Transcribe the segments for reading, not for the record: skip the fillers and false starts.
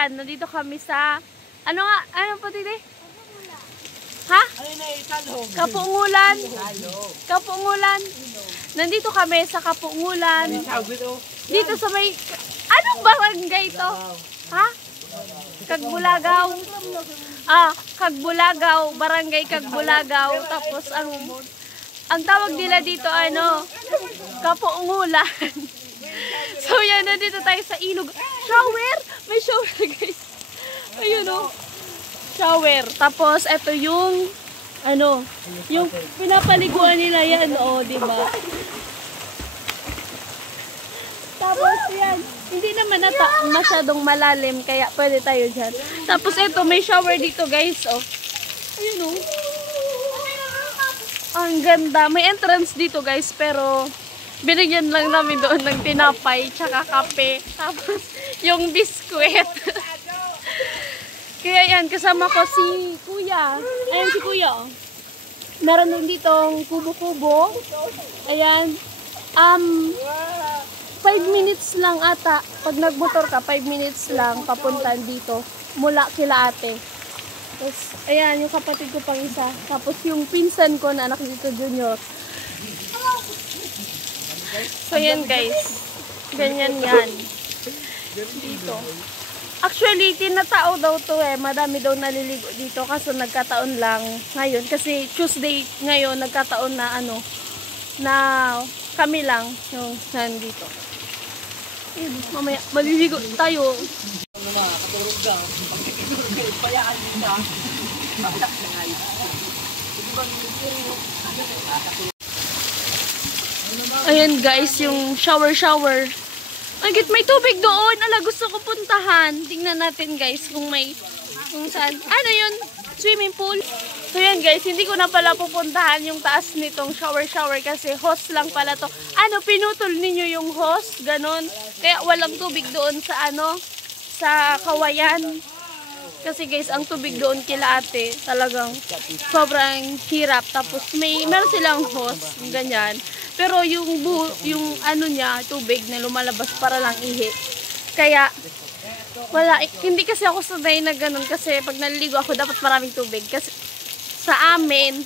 ayan, nandito kami sa, ano nga, ano po titi? Ha? Kapungulan. Kapungulan. Nandito kami sa Kapungulan. Dito sa may, anong barangay to? Ha? Kagbulagaw. Ah, Kagbulagaw, barangay Kagbulagaw. Tapos ang tawag nila dito ano, Kapungulan. So yan, nandito tayo sa ilog. Shower! May shower guys. Ayun o. Shower. Tapos ito yung ano, yung pinapaliguan nila yan o, diba? Tapos yan, hindi naman masyadong malalim kaya pwede tayo dyan. Tapos ito, may shower dito guys o. Ayun o. Ang ganda. May entrance dito guys, pero binigyan lang namin doon ng tinapay tsaka kape. Tapos yung biskwit. Kaya yan, kasama ko si Kuya. Ayan si Kuya. Oh. Meron din ditong kubo-kubo. Ayan. 5 minutes lang ata. Pag nagmotor ka, 5 minutes lang papuntan dito. Mula kila ate. Tapos, ayan, yung kapatid ko pang isa. Tapos yung pinsan ko na anak dito junior. So yan guys, ganyan yan dito. Actually, tinatao daw to eh. Madami daw naliligo dito kaso nagkataon lang ngayon. Kasi Tuesday ngayon nagkataon na ano, na kami lang yung nandito. Ayun, mamaya maliligo tayo. Ayan guys, yung shower. Agit may tubig doon. Ala, gusto ko puntahan. Tingnan natin guys kung may, kung saan. Ano yun? Swimming pool. So yan guys, hindi ko na pala pupuntahan yung taas nitong shower kasi hose lang pala to. Ano, pinutol ninyo yung hose? Ganon. Kaya walang tubig doon sa ano, sa kawayan. Kasi guys, ang tubig doon kila ate, talagang sobrang hirap. Tapos meron silang hose, ganyan. Pero yung ano niya, tubig na lumalabas para lang ihi. Kaya, wala, hindi kasi ako sanay na ganun kasi pag naliligo ako dapat maraming tubig. Kasi sa amin,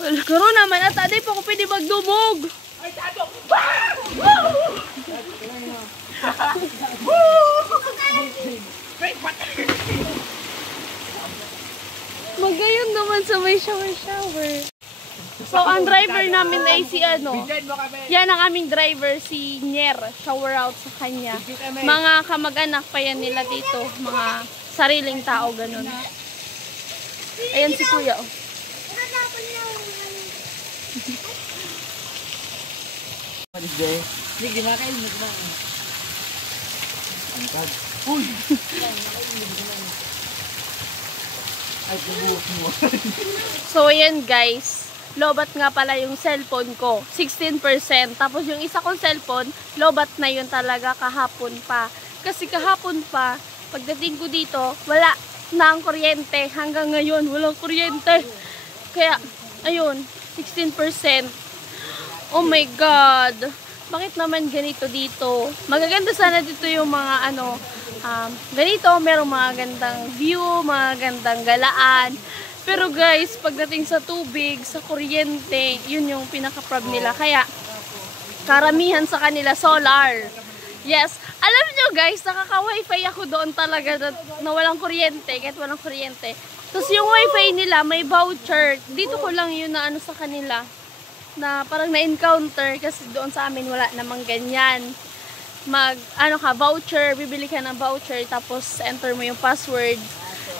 karoon naman at aday pa ako pwede magdumog. Magayon naman sa may shower. So, ang driver namin ay si ano, yan ang aming driver, si Nyer. Shower out sa kanya. Mga kamag-anak pa yan nila dito, mga sariling tao, ganun. Ayan si Kuya. Oh. So, ayan guys. Lobat nga pala yung cellphone ko, 16%. Tapos yung isa kong cellphone, lobat na yun talaga kahapon pa. Kasi kahapon pa, pagdating ko dito, wala na ang kuryente. Hanggang ngayon, walang kuryente. Kaya, ayun, 16%. Oh my God! Bakit naman ganito dito? Magaganda sana dito yung mga ano, ganito, merong mga gandang view, mga gandang galaan. Pero guys, pagdating sa tubig, sa kuryente, yun yung pinaka-prob nila. Kaya, karamihan sa kanila, solar. Yes. Alam nyo guys, nakaka-wifi ako doon talaga na walang kuryente, kahit walang kuryente. Tapos yung wifi nila, may voucher. Dito ko lang yun na ano sa kanila, na parang na-encounter, kasi doon sa amin wala namang ganyan. Voucher, bibili ka ng voucher, tapos enter mo yung password.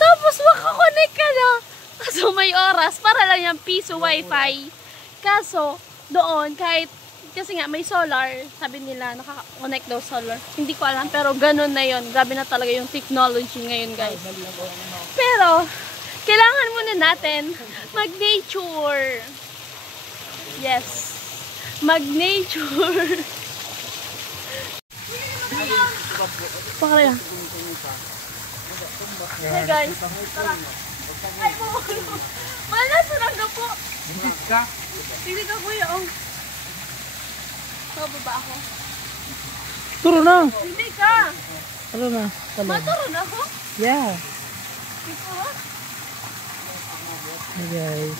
Tapos makakonect ka na. Kaso may oras, para lang yung piso wifi. Kaso, doon, kasi nga may solar, sabi nila, nakaka-connect daw solar. Hindi ko alam, pero ganun na yun. Grabe na talaga yung technology ngayon, guys. Pero, kailangan muna natin mag-nature. Yes. Mag-nature. Pakala. Hey guys, tara. Ay po! Malas na po! Hindi ka kuya, oh. Bababa ako. Turo na! Hindi ka! Turo na. Maturon ako? Yeah. Ito ha? Hey guys.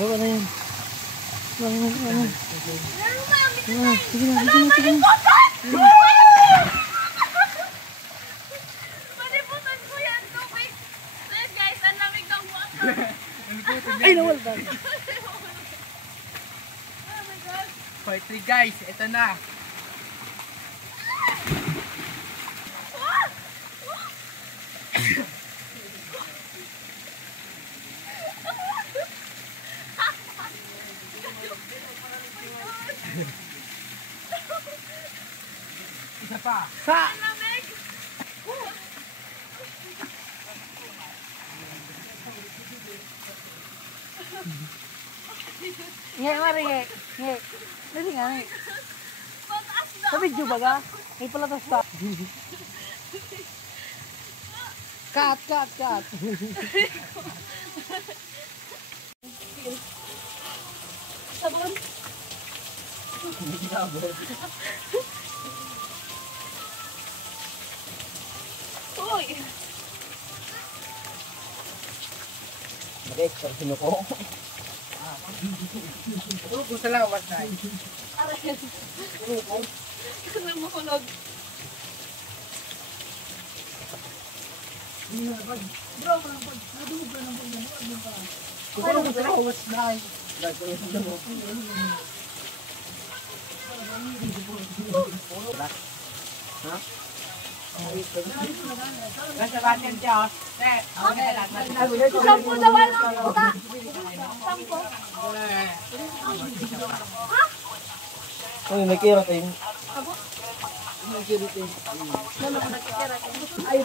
Bawa na yan. Sige na. Maniputan ko yan, tubig. So yun guys, ang lamig ng water. Ay, nawal ba? Oh my God. Part 3 guys, ito na. Isa pa. Sa! Ang lamig. Nge, mari, nge. Nge. Dali nga, nge. Pataas na. Sa video ba ka? May palatas pa. Cut. Sabon. Uy. Okay, sino ko? Tulog ko sa lawas na. Aray. Ano makulog? Tulog ko sa lawas na. Nasa batin siya. Sampo daw lang puta. Sampo. Uy, may kirot eh. Abo. May kirot eh. Ano ko nakikira ko? Ay,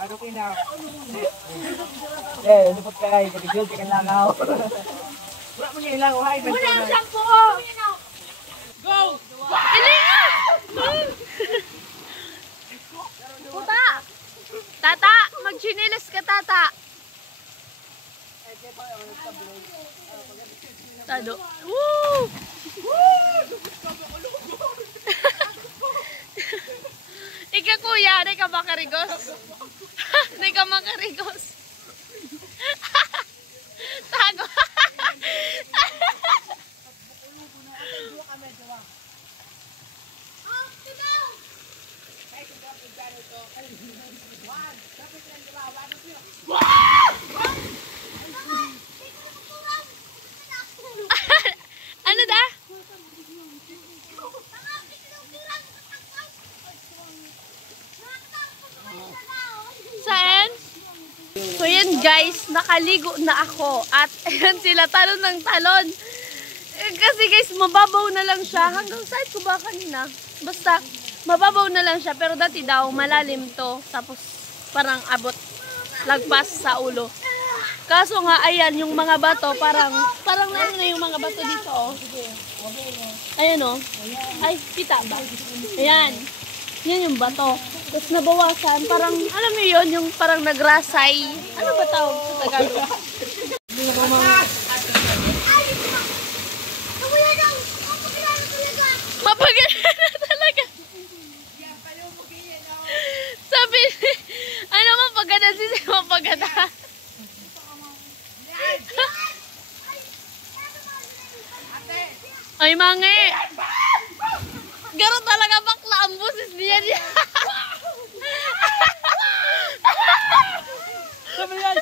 Ano kina? lupot ka kayo. Kapigil, ka lang ako. Wala mo niya ilang uhay. Muna yung sampo ko. Go! Ilinga! Puta! Tata! Mag-chinilas ka, tata! Tado. Woo! Ika kuya, di ka makarigos. Di ka makarigos. Tago. Ano da? Saan? So yan guys, nakaligo na ako at ayan sila talon ng talon. Kasi guys, mababaw na lang siya. Hanggang saan ko ba kanina? Basta, mababaw na lang siya. Pero dati daw, malalim to. Tapos, parang abot, lagpas sa ulo. Kaso nga, ayan, yung mga bato, parang ano na yung mga bato dito, oh. Ayan, oh. Ay, kita ba? Ayan. Yan yung bato. Tapos nabawasan, parang, alam mo yun, yung parang nagrasay. Ano ba tawag sa Tagalog? Mapagana na talaga. Sabi, ano mapagana si mapagana? Ay, mange. Garo talaga bakla ang boses niya. Sabi yan.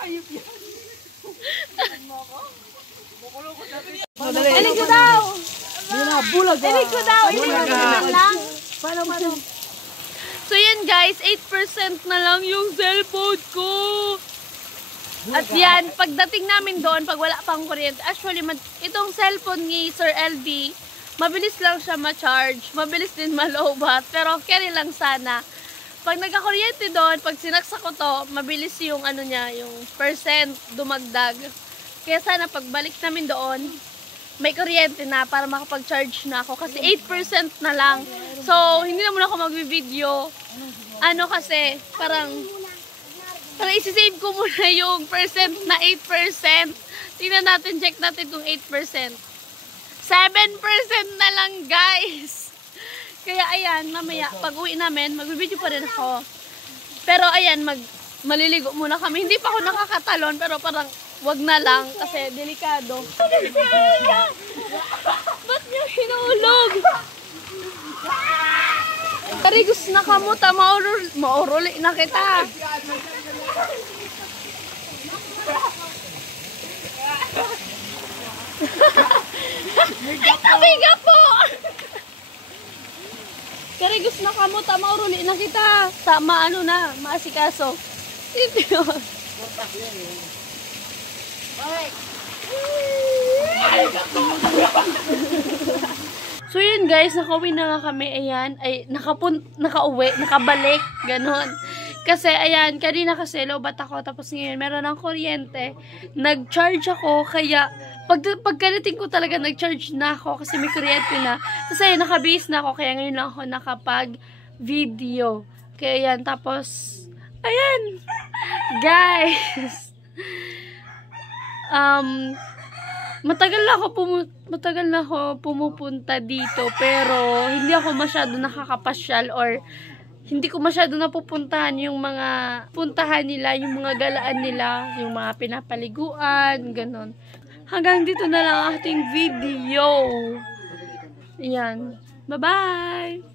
Ayop yan. Ilig ko daw! Hindi na, bulag ka. Ilig ko daw! Ilig ko lang! Paano? So yan guys, 8% na lang yung cellphone ko. At yan, pagdating namin doon, pag wala pang kuryente, actually, itong cellphone ni Sir LD, mabilis lang siya ma-charge, mabilis din ma-lowbat, pero carry lang sana. Pag nagka-kuryente doon, pag sinaksak ko to, mabilis yung ano niya, yung percent dumagdag. Kaya sana pagbalik namin doon, may kuryente na para makapag-charge na ako kasi 8% na lang. So, hindi na muna ako mag-video. Ano kasi, parang isi-save ko muna yung percent na 8%. Tingnan natin, check natin kung 8%. 7% na lang, guys. Kaya ayan, mamaya, pag uwi namin, mag-video pa rin ako. Pero ayan, maliligo muna kami. Hindi pa ako nakakatalon, pero parang wag na lang kasi delikado. Ba't niyo hinulog? Tarigos na kamuta, mauruli na kita. Ito, biga po! Tarigos na kamuta, mauruli na kita. Sama, ano na, maasikaso. Ito yun. So yun guys, nakauwi na nga kami, ayan, ay nakauwi, nakabalik, ganon. Kasi ayan, kanina kasi lowbat ako, tapos ngayon meron ng kuryente, nag-charge ako, kaya pagkarating ko talaga nag-charge na ako kasi may kuryente na. Tapos ayan, nakabase na ako, kaya ngayon lang ako nakapag-video. Kaya ayan, tapos, ayan, guys, matagal na ako pumupunta dito, pero hindi ako masyado nakakapasyal or hindi ko masyado napupuntahan yung mga puntahan nila, yung mga galaan nila, yung mga pinapaliguan, ganon. Hanggang dito na lang ang ating video. Ayan. Bye-bye!